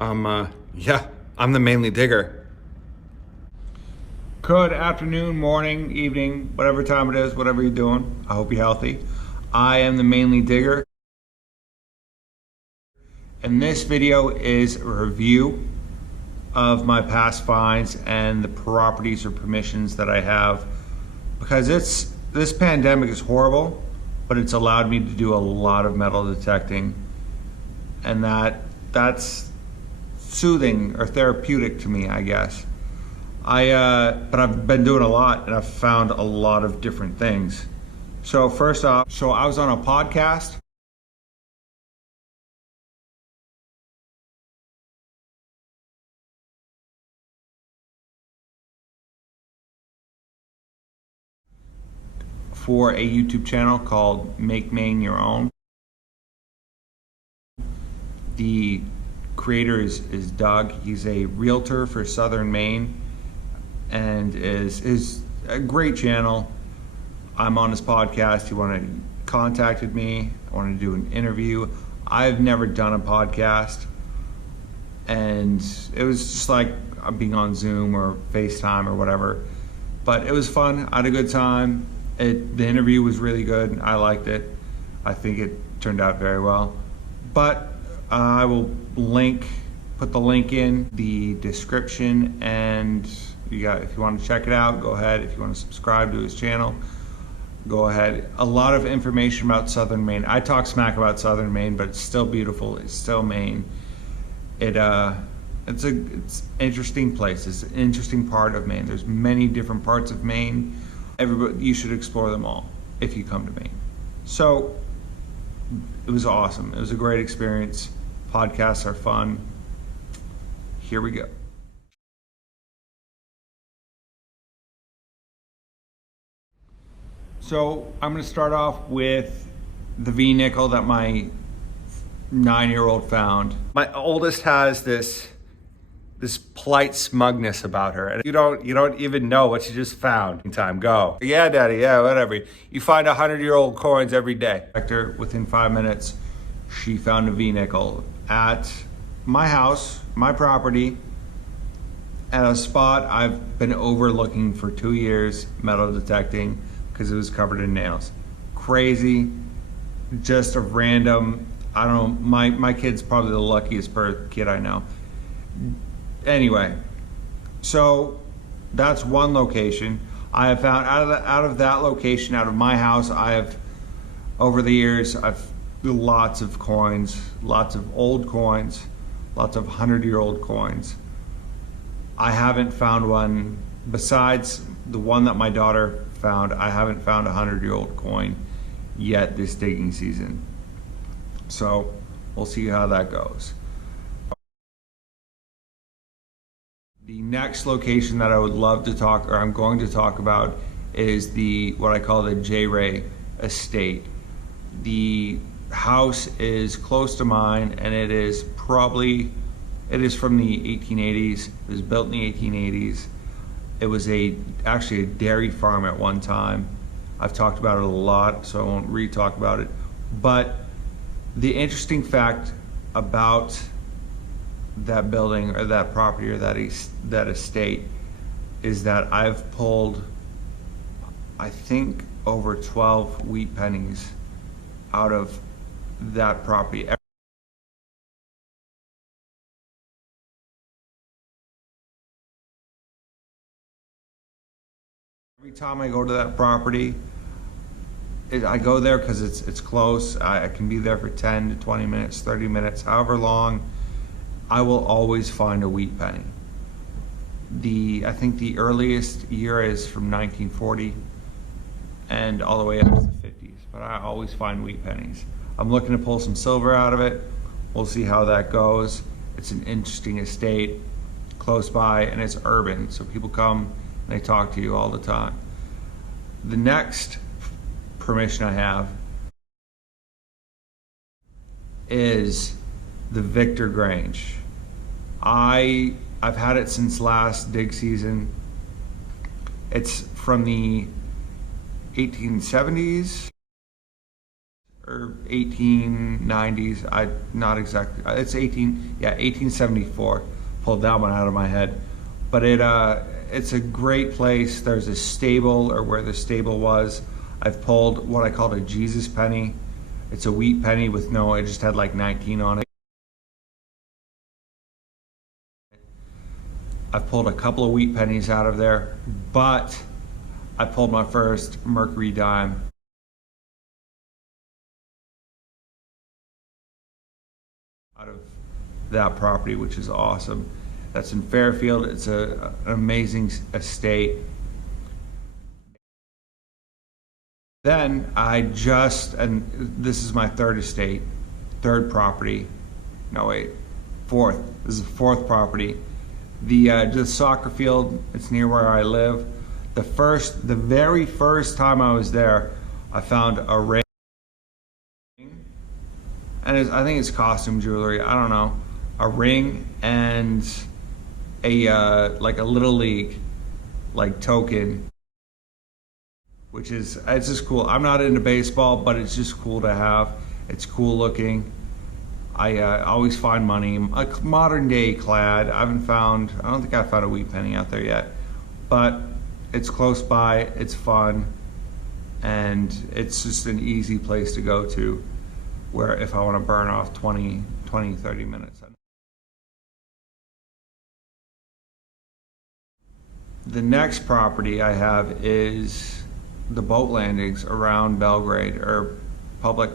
Yeah, I'm the mainly digger. Good afternoon, morning, evening, whatever time it is, whatever you're doing. I hope you're healthy. I am the mainly digger, and this video is a review of my past finds and the properties or permissions that I have, because this pandemic is horrible, but it's allowed me to do a lot of metal detecting, and that's soothing or therapeutic to me, I guess. But I've been doing a lot and I've found a lot of different things. So first off, I was on a podcast for a YouTube channel called Maine You're Home. The creator is Doug. He's a realtor for Southern Maine and is a great channel. I'm on his podcast. He contacted me. I wanted to do an interview. I've never done a podcast, and it was just like being on Zoom or FaceTime or whatever. But it was fun. I had a good time. The interview was really good. I liked it. I think it turned out very well. But I will put the link in the description, and if you want to check it out, go ahead. If you want to subscribe to his channel, go ahead. A lot of information about Southern Maine. I talk smack about Southern Maine, but it's still beautiful. It's still Maine. It's an interesting place. It's an interesting part of Maine. There's many different parts of Maine. You should explore them all if you come to Maine. So it was awesome. It was a great experience. Podcasts are fun. Here we go. So I'm going to start off with the V-nickel that my 9-year-old found. My oldest has this polite smugness about her, and you don't even know what she just found. Time, go. Yeah, daddy, yeah, whatever. You find 100-year-old coins every day. Within 5 minutes, she found a V-nickel at my house, my property, at a spot I've been overlooking for 2 years, metal detecting, because it was covered in nails. Crazy, just a random, I don't know, my kid's probably the luckiest kid I know. Anyway, so that's one location. I have found out of that location, out of my house, over the years, I've lots of coins, lots of old coins, lots of 100-year-old coins. I haven't found one, besides the one that my daughter found, I haven't found a 100-year-old coin yet this digging season. So we'll see how that goes. The next location that I would love to I'm going to talk about is what I call the J. Ray estate. The house is close to mine, and it is from the 1880s. It was built in the 1880s. It was actually a dairy farm at one time. I've talked about it a lot, so I won't re-talk about it. But the interesting fact about that building or that property or that estate is that I've pulled, I think, over 12 wheat pennies out of that property. Every time I go to that property, I go there because it's close. I can be there for 10 to 20 minutes, 30 minutes, however long. I will always find a wheat penny. I think the earliest year is from 1940 and all the way up to the 50s, but I always find wheat pennies. I'm looking to pull some silver out of it. We'll see how that goes. It's an interesting estate close by, and it's urban, so people come and they talk to you all the time. The next permission I have is the Victor Grange. I've had it since last dig season. It's from the 1870s, or 1890s. Not exactly. It's 1874. Pulled that one out of my head, but it's a great place. There's a stable, or where the stable was. I've pulled what I called a Jesus penny. It's a wheat penny with no. It just had like 19 on it. I've pulled a couple of wheat pennies out of there, but I pulled my first Mercury dime. Out of that property, which is awesome. That's in Fairfield. It's an amazing estate. Then and this is my third estate, third property. No, wait, fourth. This is the fourth property. The soccer field, it's near where I live. The very first time I was there, I found a ring. And I think it's costume jewelry, I don't know. A ring and like a little league like token, which is, it's just cool. I'm not into baseball, but it's just cool to have. It's cool looking. I always find money, like modern day clad. I don't think I've found a wheat penny out there yet, but it's close by, it's fun, and it's just an easy place to go to, where if I want to burn off 20, 30 minutes. The next property I have is the boat landings around Belgrade, or public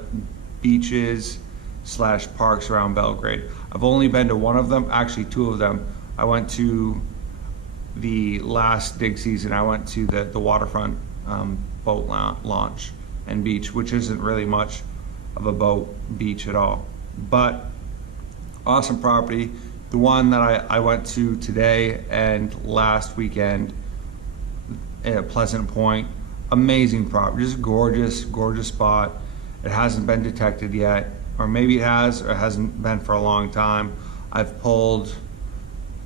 beaches / parks around Belgrade. I've only been to one of them, actually two of them. I went to the last dig season. I went to the waterfront boat launch and beach, which isn't really much of a boat beach at all, but awesome property. The one that I went to today and last weekend at Pleasant Point, amazing property, just gorgeous spot. It hasn't been detected yet, or maybe it has, or it hasn't been for a long time. I've pulled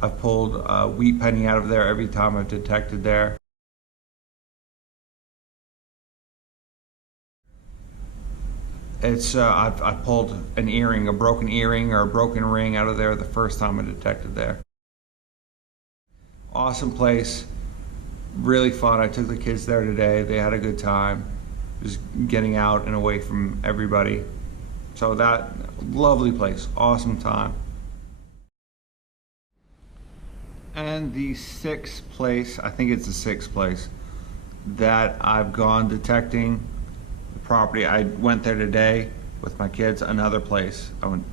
a wheat penny out of there every time I've detected there. It's I pulled an earring, a broken earring or a broken ring out of there the first time I detected there. Awesome place, really fun. I took the kids there today. They had a good time, just getting out and away from everybody. So that, lovely place, awesome time. And the sixth place, I think it's the sixth place that I've gone detecting the property. I went there today with my kids, another place. I went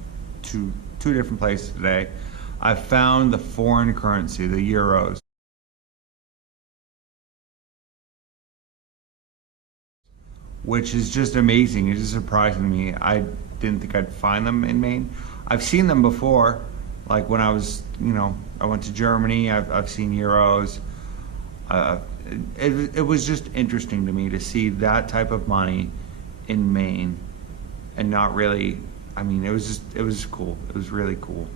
to two different places today. I found the foreign currency, the euros. Which is just amazing. It's just surprising to me. I didn't think I'd find them in Maine. I've seen them before, like when I was, I went to Germany. I've seen euros. It was just interesting to me to see that type of money in Maine, and not really. I mean, it was cool. It was really cool.